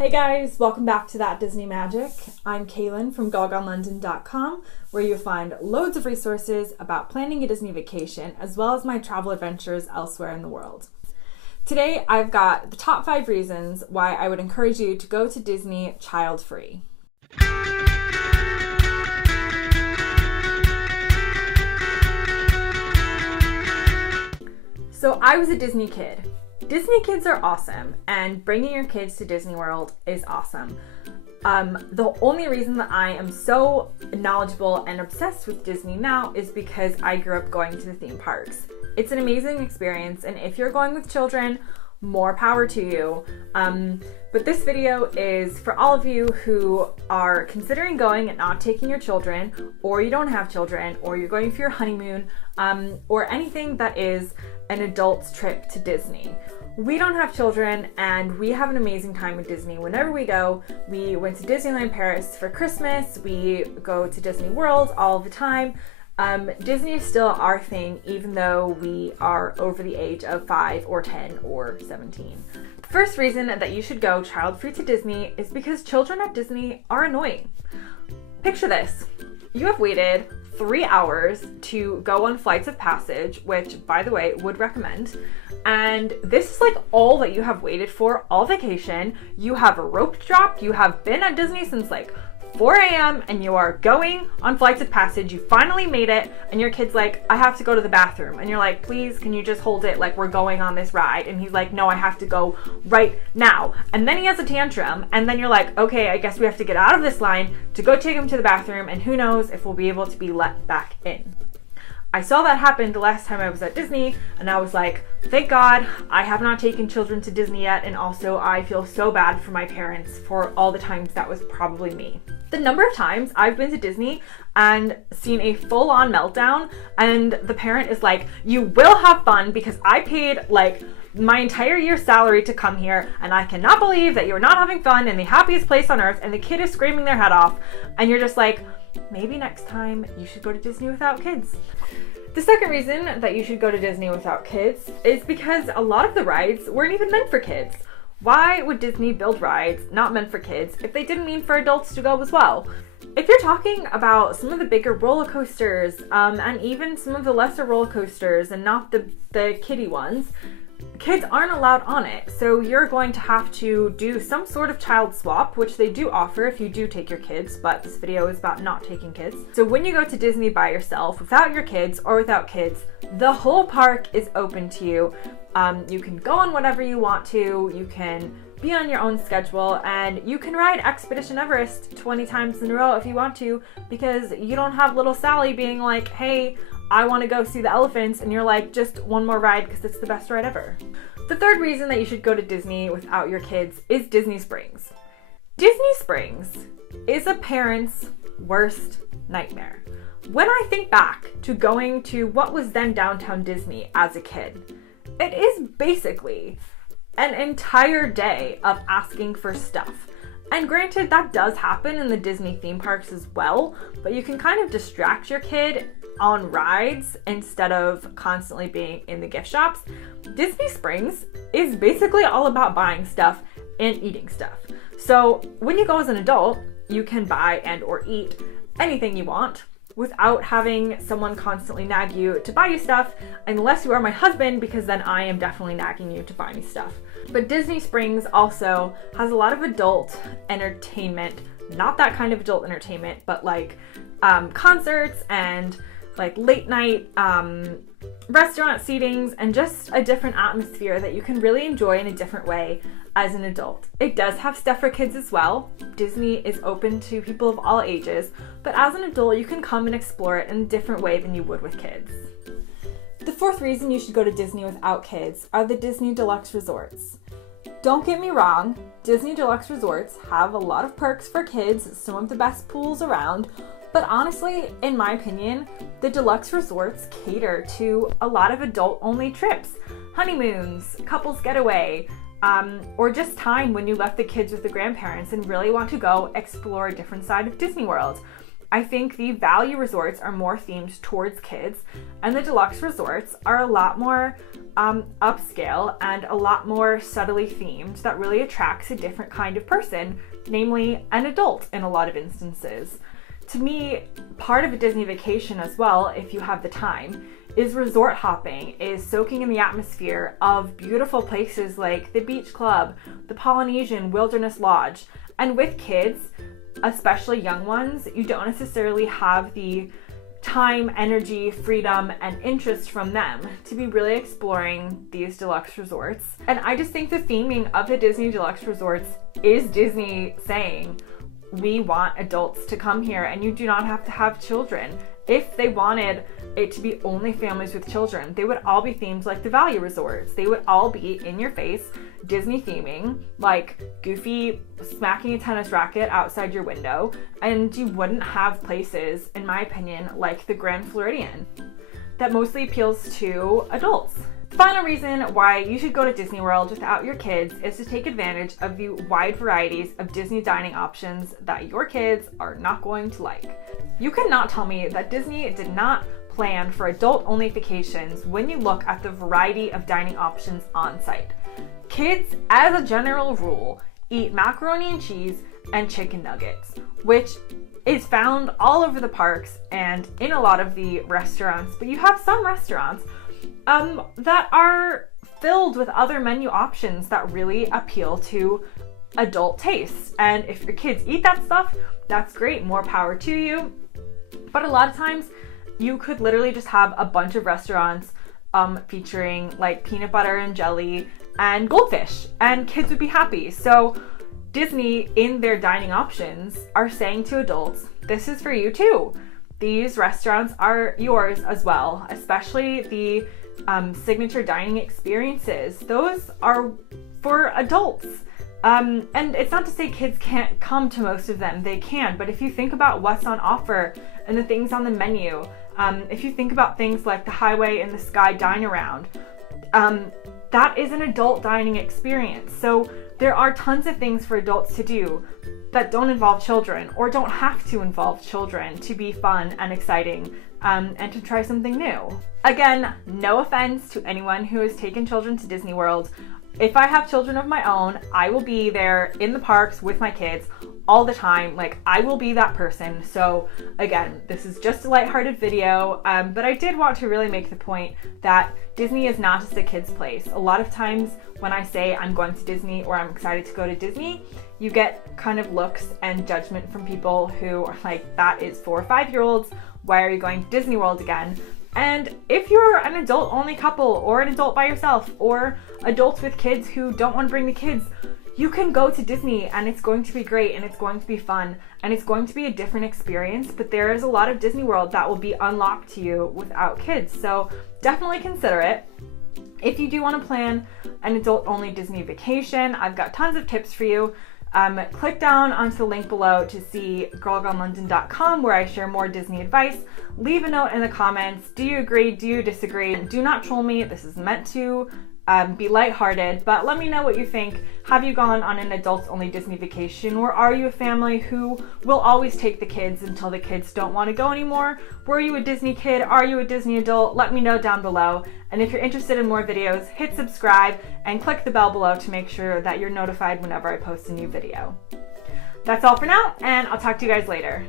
Hey guys, welcome back to That Disney Magic. I'm Kaylin from GogOnLondon.com, where you'll find loads of resources about planning a Disney vacation, as well as my travel adventures elsewhere in the world. Today, I've got the top 5 reasons why I would encourage you to go to Disney child-free. So I was a Disney kid. Disney kids are awesome, and bringing your kids to Disney World is awesome. The only reason that I am so knowledgeable and obsessed with Disney now is because I grew up going to the theme parks. It's an amazing experience, and if you're going with children, more power to you. But this video is for all of you who are considering going and not taking your children, or you don't have children, or you're going for your honeymoon, or anything that is an adult's trip to Disney. We don't have children, and we have an amazing time with Disney whenever we go. We went to Disneyland Paris for Christmas. We go to Disney World all the time. Disney is still our thing, even though we are over the age of 5 or 10 or 17. The first reason that you should go child-free to Disney is because children at Disney are annoying. Picture this. You have waited 3 hours to go on Flights of Passage, which, by the way, would recommend. And this is like all that you have waited for all vacation. You have a rope drop. You have been at Disney since like 4 a.m. and you are going on Flights of Passage. You finally made it, and your kid's like, I have to go to the bathroom. And you're like, please, can you just hold it? Like, we're going on this ride. And he's like, no, I have to go right now. And then he has a tantrum, and then you're like, okay, I guess we have to get out of this line to go take him to the bathroom, and who knows if we'll be able to be let back in. I saw that happen the last time I was at Disney, and I was like, thank God I have not taken children to Disney yet, and also I feel so bad for my parents for all the times that was probably me. The number of times I've been to Disney and seen a full-on meltdown, and the parent is like, you will have fun because I paid like my entire year's salary to come here, and I cannot believe that you're not having fun in the happiest place on earth, and the kid is screaming their head off, and you're just like, maybe next time you should go to Disney without kids. The second reason that you should go to Disney without kids is because a lot of the rides weren't even meant for kids. Why would Disney build rides not meant for kids if they didn't mean for adults to go as well? If you're talking about some of the bigger roller coasters, and even some of the lesser roller coasters and not the kiddie ones, kids aren't allowed on it, so you're going to have to do some sort of child swap, which they do offer if you do take your kids, but this video is about not taking kids. So when you go to Disney by yourself, without your kids or without kids, the whole park is open to you. You can go on whatever you want to, you can be on your own schedule, and you can ride Expedition Everest 20 times in a row if you want to, because you don't have little Sally being like, hey, I want to go see the elephants, and you're like, just one more ride because it's the best ride ever. The third reason that you should go to Disney without your kids is Disney Springs. Disney Springs is a parent's worst nightmare. When I think back to going to what was then Downtown Disney as a kid, it is basically an entire day of asking for stuff. And granted, that does happen in the Disney theme parks as well, but you can kind of distract your kid on rides instead of constantly being in the gift shops. Disney Springs is basically all about buying stuff and eating stuff. So when you go as an adult, you can buy and or eat anything you want without having someone constantly nag you to buy you stuff, unless you are my husband, because then I am definitely nagging you to buy me stuff. But Disney Springs also has a lot of adult entertainment, not that kind of adult entertainment, but like concerts and like late night restaurant seatings, and just a different atmosphere that you can really enjoy in a different way as an adult. It does have stuff for kids as well. Disney is open to people of all ages, but as an adult you can come and explore it in a different way than you would with kids. The fourth reason you should go to Disney without kids are the Disney Deluxe Resorts. Don't get me wrong, Disney Deluxe Resorts have a lot of perks for kids, some of the best pools around, but honestly, in my opinion, the Deluxe Resorts cater to a lot of adult-only trips, honeymoons, couples getaway, or just time when you left the kids with the grandparents and really want to go explore a different side of Disney World. I think the value resorts are more themed towards kids, and the deluxe resorts are a lot more upscale and a lot more subtly themed that really attracts a different kind of person, namely an adult in a lot of instances. To me, part of a Disney vacation as well, if you have the time, is resort hopping, is soaking in the atmosphere of beautiful places like the Beach Club, the Polynesian Wilderness Lodge. And with kids, especially young ones, you don't necessarily have the time, energy, freedom, and interest from them to be really exploring these deluxe resorts. And I just think the theming of the Disney deluxe resorts is Disney saying, we want adults to come here and you do not have to have children. If they wanted it to be only families with children, they would all be themed like the value resorts. They would all be in your face Disney theming, like Goofy smacking a tennis racket outside your window, and you wouldn't have places, in my opinion, like the Grand Floridian that mostly appeals to adults. The final reason why you should go to Disney World without your kids is to take advantage of the wide varieties of Disney dining options that your kids are not going to like. You cannot tell me that Disney did not plan for adult-only vacations when you look at the variety of dining options on site. Kids, as a general rule, eat macaroni and cheese and chicken nuggets, which is found all over the parks and in a lot of the restaurants, but you have some restaurants that are filled with other menu options that really appeal to adult tastes. And if your kids eat that stuff, that's great, more power to you. But a lot of times you could literally just have a bunch of restaurants featuring like peanut butter and jelly and goldfish, and kids would be happy. So Disney, in their dining options, are saying to adults, this is for you too. These restaurants are yours as well, especially the signature dining experiences. Those are for adults. And it's not to say kids can't come to most of them, they can, but if you think about what's on offer and the things on the menu, if you think about things like the Highway and the Sky Dine Around, that is an adult dining experience. So there are tons of things for adults to do that don't involve children or don't have to involve children to be fun and exciting and to try something new. Again, no offense to anyone who has taken children to Disney World. If I have children of my own, I will be there in the parks with my kids all the time. Like, I will be that person. So again, this is just a lighthearted video, but I did want to really make the point that Disney is not just a kid's place. A lot of times when I say I'm going to Disney or I'm excited to go to Disney, you get kind of looks and judgment from people who are like, that is 4 or 5-year-olds. Why are you going to Disney World again? And if you're an adult-only couple or an adult by yourself or adults with kids who don't want to bring the kids, you can go to Disney and it's going to be great and it's going to be fun and it's going to be a different experience, but there is a lot of Disney World that will be unlocked to you without kids. So definitely consider it. If you do want to plan an adult-only Disney vacation, I've got tons of tips for you. Click down onto the link below to see girlgonelondon.com where I share more Disney advice. Leave a note in the comments. Do you agree? Do you disagree? Do not troll me. This is meant to be lighthearted, but let me know what you think. Have you gone on an adults-only Disney vacation, or are you a family who will always take the kids until the kids don't want to go anymore? Were you a Disney kid? Are you a Disney adult? Let me know down below. And if you're interested in more videos, hit subscribe and click the bell below to make sure that you're notified whenever I post a new video. That's all for now, and I'll talk to you guys later.